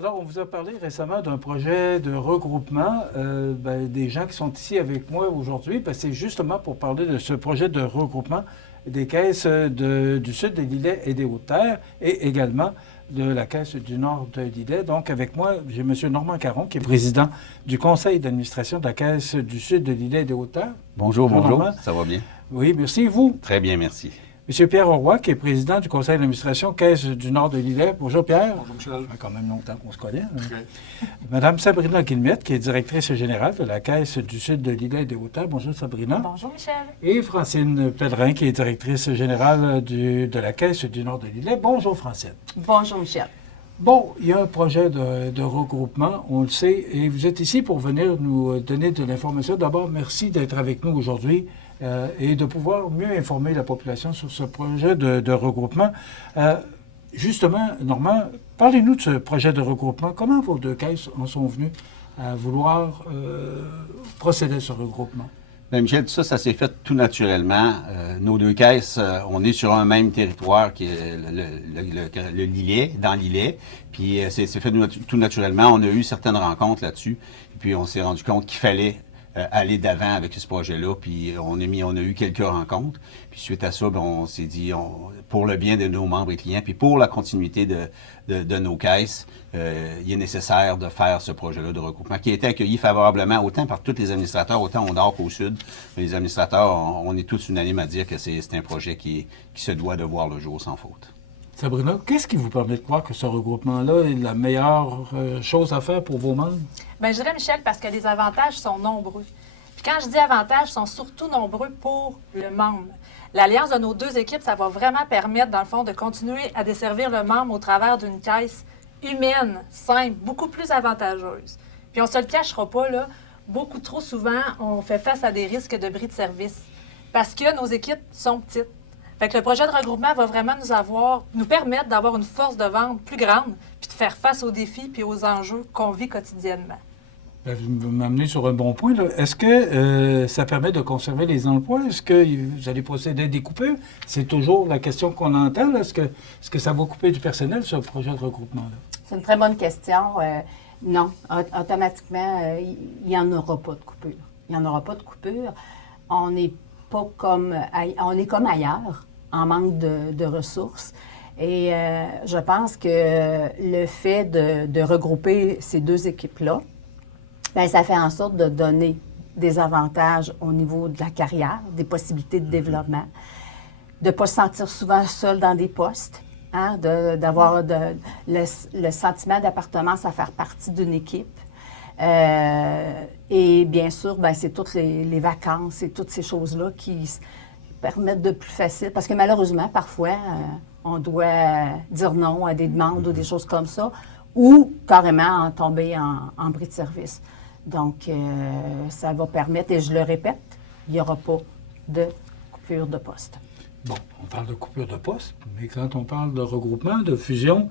Alors, on vous a parlé récemment d'un projet de regroupement des gens qui sont ici avec moi aujourd'hui. C'est justement pour parler de ce projet de regroupement des caisses du sud de l'Îlet et des Hautes-Terres et également de la caisse du nord de l'Îlet. Donc, avec moi, j'ai M. Normand Caron, qui est président du conseil d'administration de la caisse du sud de l'Îlet et des Hautes-Terres. Bonjour. Normand. Ça va bien? Oui, merci. Et vous? Très bien, merci. M. Pierre Roy, qui est président du conseil d'administration Caisse du Nord de l'Îlet. Bonjour, Pierre. Bonjour, Michel. Ça fait quand même longtemps qu'on se connaît. Okay. Madame Sabrina Guillemette, qui est directrice générale de la Caisse du Sud de l'Îlet et des Hautes-Terres. Bonjour, Sabrina. Bonjour, Michel. Et Francine Pellerin, qui est directrice générale de la Caisse du Nord de l'Îlet. Bonjour, Francine. Bonjour, Michel. Bon, il y a un projet de regroupement, on le sait, et vous êtes ici pour venir nous donner de l'information. D'abord, merci d'être avec nous aujourd'hui. Et de pouvoir mieux informer la population sur ce projet de regroupement. Justement, Normand, parlez-nous de ce projet de regroupement. Comment vos deux caisses en sont venues à vouloir procéder à ce regroupement? Bien, Michel, tout ça, ça s'est fait tout naturellement. Nos deux caisses, on est sur un même territoire qui est le Lillet, dans l'Îlet. Puis c'est fait tout naturellement. On a eu certaines rencontres là-dessus. Et puis on s'est rendu compte qu'il fallait aller d'avant avec ce projet-là, puis on a eu quelques rencontres. Puis suite à ça, bien, on s'est dit, pour le bien de nos membres et clients, puis pour la continuité de nos caisses, il est nécessaire de faire ce projet-là de regroupement, qui a été accueilli favorablement autant par tous les administrateurs, autant au nord qu'au sud. Les administrateurs, on est tous unanimes à dire que c'est un projet qui se doit de voir le jour sans faute. Sabrina, qu'est-ce qui vous permet de croire que ce regroupement-là est la meilleure chose à faire pour vos membres? Bien, je dirais, Michel, parce que les avantages sont nombreux. Puis quand je dis avantages, ils sont surtout nombreux pour le membre. L'alliance de nos deux équipes, ça va vraiment permettre, dans le fond, de continuer à desservir le membre au travers d'une caisse humaine, simple, beaucoup plus avantageuse. Puis on ne se le cachera pas, là, beaucoup trop souvent, on fait face à des risques de bris de service parce que nos équipes sont petites. Fait que le projet de regroupement va vraiment nous permettre d'avoir une force de vente plus grande, puis de faire face aux défis puis aux enjeux qu'on vit quotidiennement. Bien, vous m'amenez sur un bon point. Est-ce que ça permet de conserver les emplois? Est-ce que vous allez procéder à des coupures? C'est toujours la question qu'on entend. Est-ce que ça va couper du personnel, ce projet de regroupement-là? C'est une très bonne question. Non, automatiquement, il n'y en aura pas de coupure. Il n'y en aura pas de coupure. On est comme ailleurs, en manque de ressources. Et je pense que le fait de regrouper ces deux équipes-là, bien, ça fait en sorte de donner des avantages au niveau de la carrière, des possibilités de développement, de ne pas se sentir souvent seul dans des postes, hein, d'avoir le sentiment d'appartenance à faire partie d'une équipe. Et bien sûr, bien, c'est toutes les vacances et toutes ces choses-là qui permettre de plus facile, parce que malheureusement, parfois, on doit dire non à des demandes ou des choses comme ça, ou carrément en tomber en bris de service. Donc, ça va permettre, et je le répète, il n'y aura pas de coupure de poste. Bon, on parle de coupure de poste, mais quand on parle de regroupement, de fusion,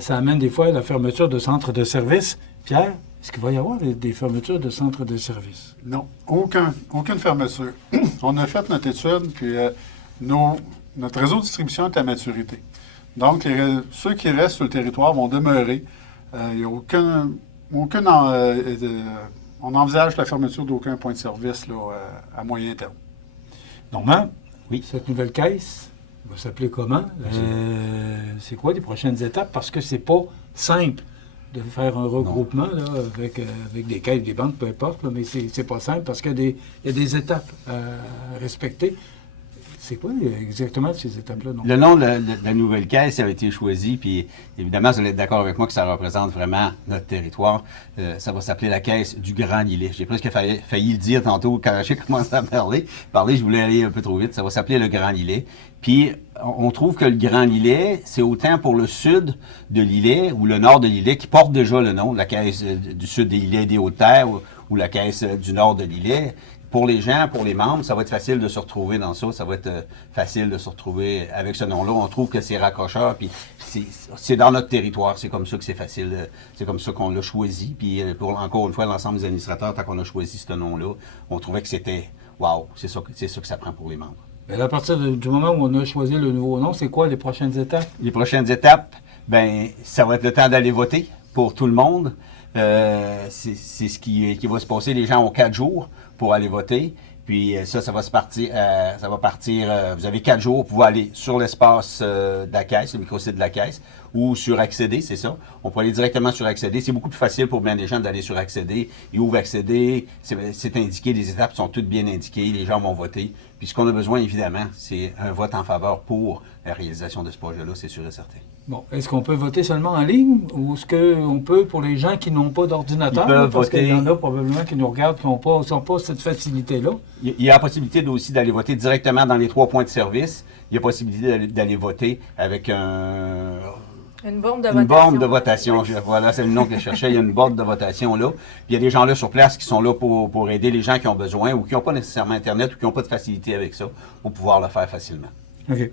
ça amène des fois à la fermeture de centres de services. Pierre, est-ce qu'il va y avoir des fermetures de centres de services? Non, aucune fermeture. On a fait notre étude, puis notre réseau de distribution est à maturité. Donc, ceux qui restent sur le territoire vont demeurer. Il n'y a on envisage la fermeture d'aucun point de service là, à moyen terme. Normand, oui. Cette nouvelle caisse va s'appeler comment? C'est quoi les prochaines étapes? Parce que c'est pas simple de faire un regroupement là, avec des caisses, des banques, peu importe, là, mais c'est pas simple parce qu'il y a des étapes à respecter. C'est quoi exactement ces étapes-là? Le nom de la nouvelle caisse a été choisi, puis évidemment, vous allez être d'accord avec moi que ça représente vraiment notre territoire. Ça va s'appeler la Caisse du Grand Lillet. J'ai presque failli le dire tantôt quand j'ai commencé à parler, je voulais aller un peu trop vite. Ça va s'appeler le Grand Lillet. Puis, on trouve que le Grand Lillet, c'est autant pour le sud de l'Îlet ou le nord de l'Îlet, qui porte déjà le nom, la Caisse du sud des Îlets et des Hautes-Terres ou la Caisse du nord de l'Îlet. Pour les gens, pour les membres, ça va être facile de se retrouver dans ça. Ça va être facile de se retrouver avec ce nom-là. On trouve que c'est raccrocheur, puis c'est dans notre territoire. C'est comme ça que c'est facile. C'est comme ça qu'on l'a choisi. Puis encore une fois, l'ensemble des administrateurs, tant qu'on a choisi ce nom-là, on trouvait que c'était « wow », c'est ça que ça prend pour les membres. Mais à partir du moment où on a choisi le nouveau nom, c'est quoi les prochaines étapes? Les prochaines étapes, bien, ça va être le temps d'aller voter. pour tout le monde. C'est ce qui va se passer. Les gens ont 4 jours pour aller voter. Puis ça va partir. Vous avez 4 jours pour aller sur l'espace de la caisse, le microsite de la caisse, ou sur Accéder, c'est ça. On peut aller directement sur Accéder. C'est beaucoup plus facile pour bien des gens d'aller sur Accéder. Ils ouvrent Accéder, c'est indiqué, les étapes sont toutes bien indiquées, les gens vont voter. Puis ce qu'on a besoin, évidemment, c'est un vote en faveur pour la réalisation de ce projet-là, c'est sûr et certain. Bon, est-ce qu'on peut voter seulement en ligne ou est-ce qu'on peut pour les gens qui n'ont pas d'ordinateur? Ils peuvent Parce voter. qu'il y en a probablement qui nous regardent qui n'ont pas cette facilité-là. Il y a la possibilité aussi d'aller voter directement dans les 3 points de service. Il y a la possibilité d'aller voter avec Une borne de une votation. borne de votation. Voilà, c'est le nom que je cherchais. Il y a une borne de votation là. Puis il y a des gens là sur place qui sont là pour aider les gens qui ont besoin ou qui n'ont pas nécessairement Internet ou qui n'ont pas de facilité avec ça pour pouvoir le faire facilement. OK.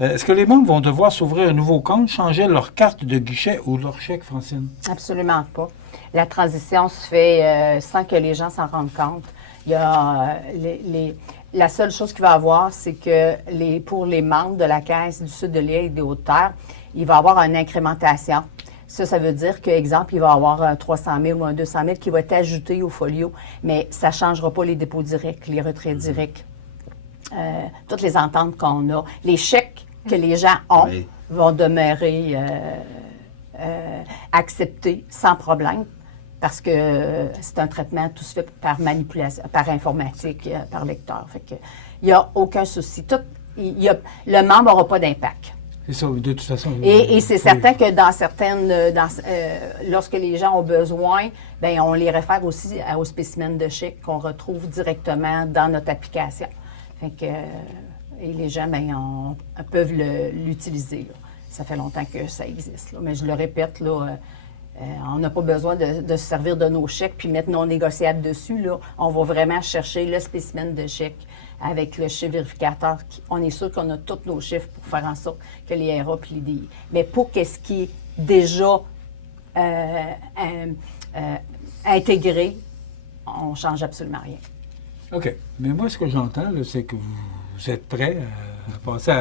Est-ce que les membres vont devoir s'ouvrir un nouveau compte, changer leur carte de guichet ou leur chèque, Francine? Absolument pas. La transition se fait sans que les gens s'en rendent compte. Il y a la seule chose qu'il va y avoir, c'est que pour les membres de la Caisse du Sud de l'île et des Hautes-Terres, il va y avoir une incrémentation. Ça veut dire qu'exemple, il va y avoir un 300 000 ou un 200 000 qui va être ajouté au folio, mais ça ne changera pas les dépôts directs, les retraits directs, toutes les ententes qu'on a. Les chèques que les gens ont Oui. vont demeurer acceptés sans problème parce que c'est un traitement tout se fait par manipulation, par informatique, par lecteur. Fait que il n'y a aucun souci. Le membre n'aura pas d'impact. C'est ça, de toute façon. Et c'est oui. certain que dans certaines, lorsque les gens ont besoin, bien, on les réfère aussi au spécimen de chèque qu'on retrouve directement dans notre application. Fait que, et les gens, bien, peuvent l'utiliser. Là. Ça fait longtemps que ça existe. Là. Mais je le répète, là, on n'a pas besoin de se servir de nos chèques puis mettre non négociables dessus. Là. On va vraiment chercher le spécimen de chèque avec le chiffre vérificateur. On est sûr qu'on a tous nos chiffres pour faire en sorte que les RA puis les DI. Mais pour ce qui est déjà intégré, on ne change absolument rien. OK. Mais moi, ce que j'entends, là, c'est que vous êtes prêts à passer,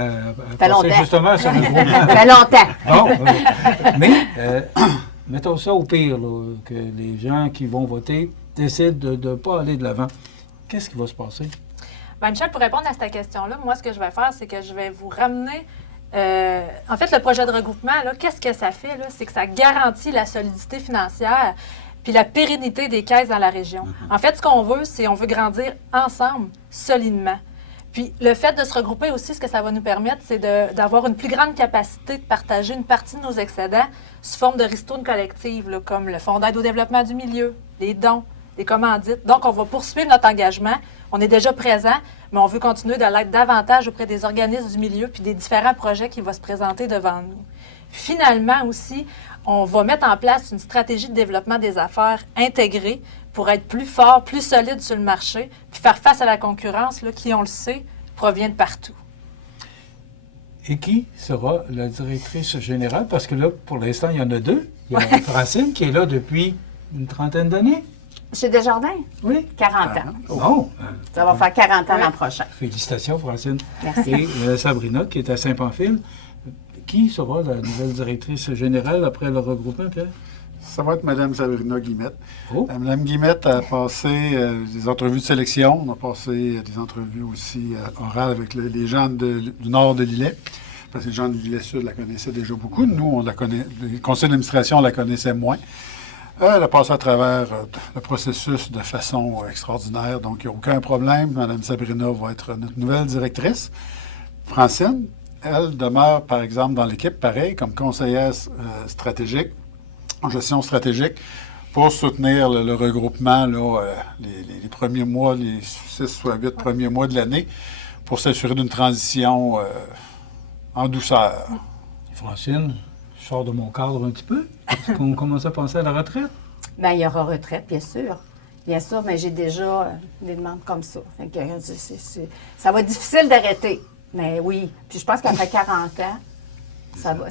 fait longtemps. justement sur un gros Ça fait longtemps. Bon, mais mettons ça au pire, là, que les gens qui vont voter décident de ne pas aller de l'avant. Qu'est-ce qui va se passer? Bien, Michel, pour répondre à cette question-là, moi, ce que je vais faire, c'est que je vais vous ramener... en fait, le projet de regroupement, là, qu'est-ce que ça fait? Là? C'est que ça garantit la solidité financière puis la pérennité des caisses dans la région. En fait, ce qu'on veut, c'est on veut grandir ensemble, solidement. Puis le fait de se regrouper aussi, ce que ça va nous permettre, c'est d'avoir une plus grande capacité de partager une partie de nos excédents sous forme de ristournes collectives, là, comme le Fonds d'aide au développement du milieu, les dons, des commandites. Donc, on va poursuivre notre engagement. On est déjà présent, mais on veut continuer de l'être davantage auprès des organismes du milieu puis des différents projets qui vont se présenter devant nous. Finalement aussi, on va mettre en place une stratégie de développement des affaires intégrée pour être plus fort, plus solide sur le marché, puis faire face à la concurrence là, qui, on le sait, provient de partout. Et qui sera la directrice générale? Parce que là, pour l'instant, il y en a 2. Il y a Francine qui est là depuis une trentaine d'années. Chez Desjardins, Oui. 40 ans. Bon. Ça va faire 40 ans l'an prochain. Félicitations, Francine. Merci. Et Sabrina, qui est à Saint-Pamphile. Qui sera la nouvelle directrice générale après le regroupement, Pierre? Ça va être Mme Sabrina Guillemette. Oh. Mme Guillemette a passé des entrevues de sélection. On a passé des entrevues aussi orales avec les gens du nord de l'îlet. Parce que les gens de l'îlet sud la connaissaient déjà beaucoup. Nous, on la connaît. Le conseil d'administration la connaissait moins. Elle a passé à travers le processus de façon extraordinaire. Donc, il n'y a aucun problème. Mme Sabrina va être notre nouvelle directrice. Francine, elle demeure, par exemple, dans l'équipe, pareil, comme conseillère stratégique, en gestion stratégique, pour soutenir le regroupement là, les premiers mois, les 6 ou 8 premiers mois de l'année, pour s'assurer d'une transition en douceur. Francine, je sors de mon cadre un petit peu. Est-ce qu'on commence à penser à la retraite? Bien, il y aura retraite, bien sûr. Bien sûr, mais j'ai déjà des demandes comme ça. Fait que, ça va être difficile d'arrêter. Mais oui. Puis je pense qu'après 40 ans, ça va.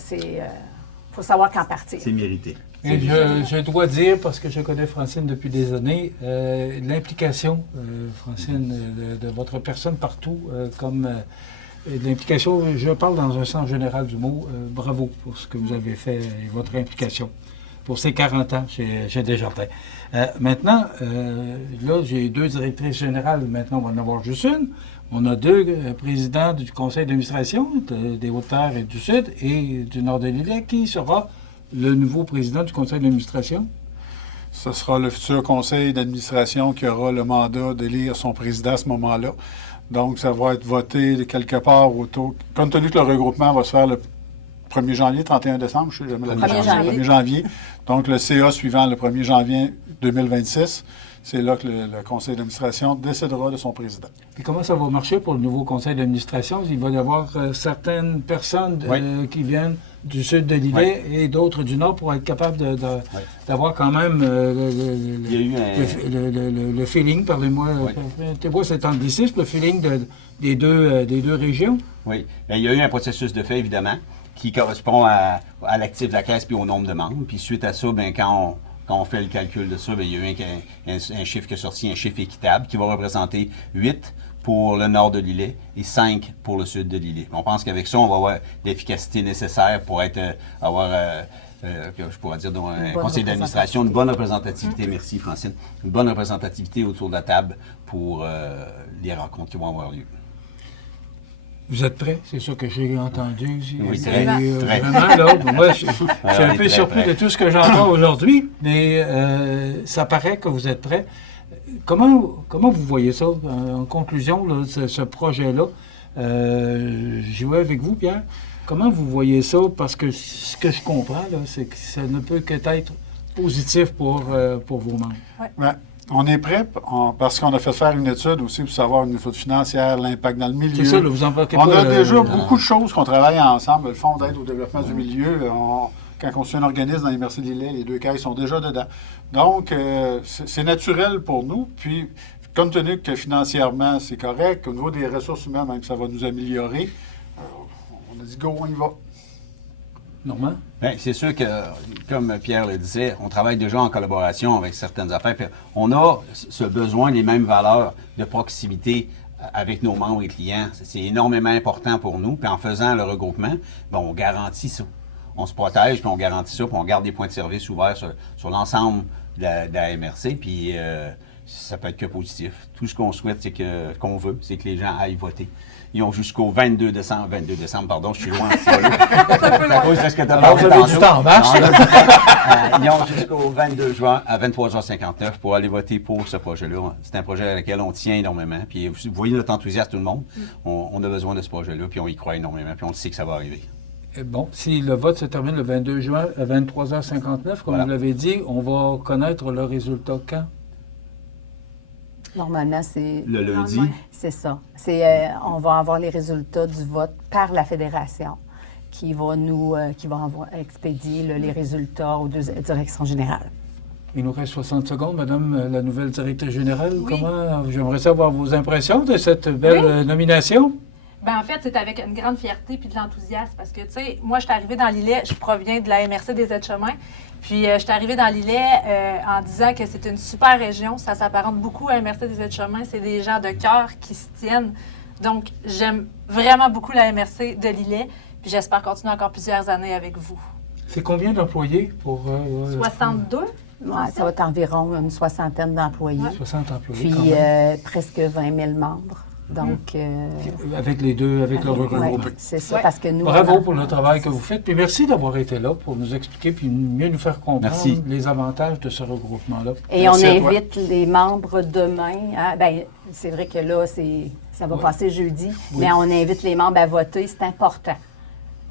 Faut savoir quand partir. C'est mérité. Et je dois dire, parce que je connais Francine depuis des années, l'implication, Francine, de votre personne partout, l'implication, je parle dans un sens général du mot, bravo pour ce que vous avez fait et votre implication. pour ses 40 ans chez Desjardins. Maintenant, là, j'ai 2 directrices générales. Maintenant, on va en avoir juste une. On a 2 présidents du conseil d'administration des Hautes-Terres et du Sud et du nord de l'île. Qui sera le nouveau président du conseil d'administration? Ce sera le futur conseil d'administration qui aura le mandat d'élire son président à ce moment-là. Donc, ça va être voté quelque part autour. Compte tenu que le regroupement va se faire le 1er janvier, 31 décembre, je ne sais jamais la 1er janvier. 1er janvier. Donc, le CA suivant le 1er janvier 2026, c'est là que le conseil d'administration décidera de son président. Et comment ça va marcher pour le nouveau conseil d'administration? Il va y avoir certaines personnes qui viennent du sud de l'île et d'autres du nord pour être capables d'avoir quand même le feeling, parlez-moi, cet anglicisme, le feeling des deux régions? Oui. Bien, il y a eu un processus de fait, évidemment, qui correspond à l'actif de la Caisse puis au nombre de membres. Puis suite à ça, bien, quand on fait le calcul de ça, bien, il y a eu un chiffre qui est sorti, un chiffre équitable, qui va représenter 8 pour le nord de l'île et 5 pour le sud de l'île. On pense qu'avec ça, on va avoir l'efficacité nécessaire pour avoir, je pourrais dire, dans un conseil d'administration, une bonne représentativité, merci Francine, une bonne représentativité autour de la table pour les rencontres qui vont avoir lieu. Vous êtes prêts? C'est ça que j'ai entendu. Oui, très. Vraiment, là, moi, je suis un peu surpris de tout ce que j'entends aujourd'hui, mais ça paraît que vous êtes prêts. Comment vous voyez ça, en conclusion, là, ce projet-là? J'y vais avec vous, Pierre. Comment vous voyez ça? Parce que ce que je comprends, là, c'est que ça ne peut qu'être positif pour vos membres. Oui. Ouais. On est prêt parce qu'on a fait faire une étude aussi pour savoir une étude financière, l'impact dans le milieu. C'est ça, là, vous embarquez On pas... a déjà beaucoup de choses qu'on travaille ensemble. Le Fonds d'aide au développement du milieu, quand on suit un organisme dans les MRC de l'île, les 2 caisses sont déjà dedans. Donc, c'est naturel pour nous. Puis, compte tenu que financièrement, c'est correct, au niveau des ressources humaines, même ça va nous améliorer, on a dit go, on y va. Normand? Bien, c'est sûr que, comme Pierre le disait, on travaille déjà en collaboration avec certaines affaires. Puis on a ce besoin, les mêmes valeurs de proximité avec nos membres et clients. C'est énormément important pour nous. Puis en faisant le regroupement, bien, on garantit ça. On se protège, puis on garantit ça, puis on garde des points de service ouverts sur l'ensemble de la MRC. Puis ça peut être que positif. Tout ce qu'on souhaite, qu'on veut, c'est que les gens aillent voter. Ils ont jusqu'au 22 décembre, pardon, je suis loin. À cause de ce que tu as parlé vous avez du temps en marche. Ils ont jusqu'au 22 juin à 23h59 pour aller voter pour ce projet-là. C'est un projet à lequel on tient énormément. Puis vous voyez notre enthousiasme, tout le monde. On a besoin de ce projet-là, puis on y croit énormément, puis on sait que ça va arriver. Bon, si le vote se termine le 22 juin à 23h59, comme vous l'avez dit, on va connaître le résultat quand? Normalement, c'est... Le lundi? C'est ça. On va avoir les résultats du vote par la Fédération qui va expédier là, les résultats aux 2 directions générales. Il nous reste 60 secondes, Madame la nouvelle directrice générale. Oui. J'aimerais savoir vos impressions de cette belle nomination. Bien, en fait, c'est avec une grande fierté puis de l'enthousiasme parce que, tu sais, moi, je suis arrivée dans l'îlet, je proviens de la MRC des Aides-Chemins, puis je suis arrivée dans l'îlet en disant que c'est une super région, ça s'apparente beaucoup à la MRC des Aides-Chemins, c'est des gens de cœur qui se tiennent. Donc, j'aime vraiment beaucoup la MRC de l'îlet, puis j'espère continuer encore plusieurs années avec vous. C'est combien d'employés pour... 62? Ouais, ça va être environ une 60aine d'employés. 60 employés, Puis quand même. presque 20 000 membres. Donc, Avec les deux, avec le regroupement. ouais, c'est ça, parce que nous... Bravo pour le travail que vous faites. Puis merci d'avoir été là pour nous expliquer puis mieux nous faire comprendre les avantages de ce regroupement-là. Et Merci on à toi. invite les membres demain. Bien, c'est vrai que là, ça va passer jeudi, mais on invite les membres à voter. C'est important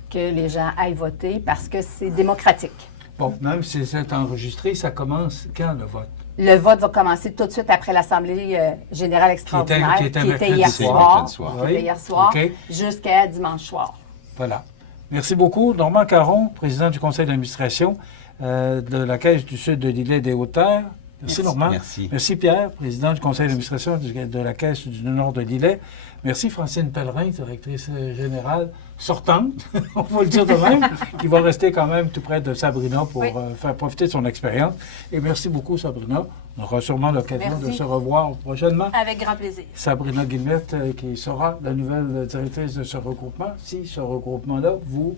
que les gens aillent voter parce que c'est démocratique. Bon, même si c'est enregistré, ça commence quand le vote? Le vote va commencer tout de suite après l'Assemblée générale extraordinaire qui était hier soir, mercredi soir. OK. jusqu'à dimanche soir. Voilà. Merci beaucoup. Normand Caron, président du conseil d'administration de la Caisse du Sud de l'île des Hautes-Terres Merci, Normand. Merci. Merci, Pierre, président du conseil d'administration de la Caisse du Nord de l'Îlet. Merci, Francine Pellerin, directrice générale sortante, on va le dire de même, qui va rester quand même tout près de Sabrina pour faire profiter de son expérience. Et merci beaucoup, Sabrina. On aura sûrement l'occasion de se revoir prochainement. Avec grand plaisir. Sabrina Guillemette, qui sera la nouvelle directrice de ce regroupement, si ce regroupement-là vous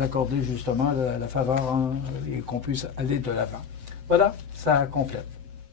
accordez justement la faveur et qu'on puisse aller de l'avant. Voilà, ça complète.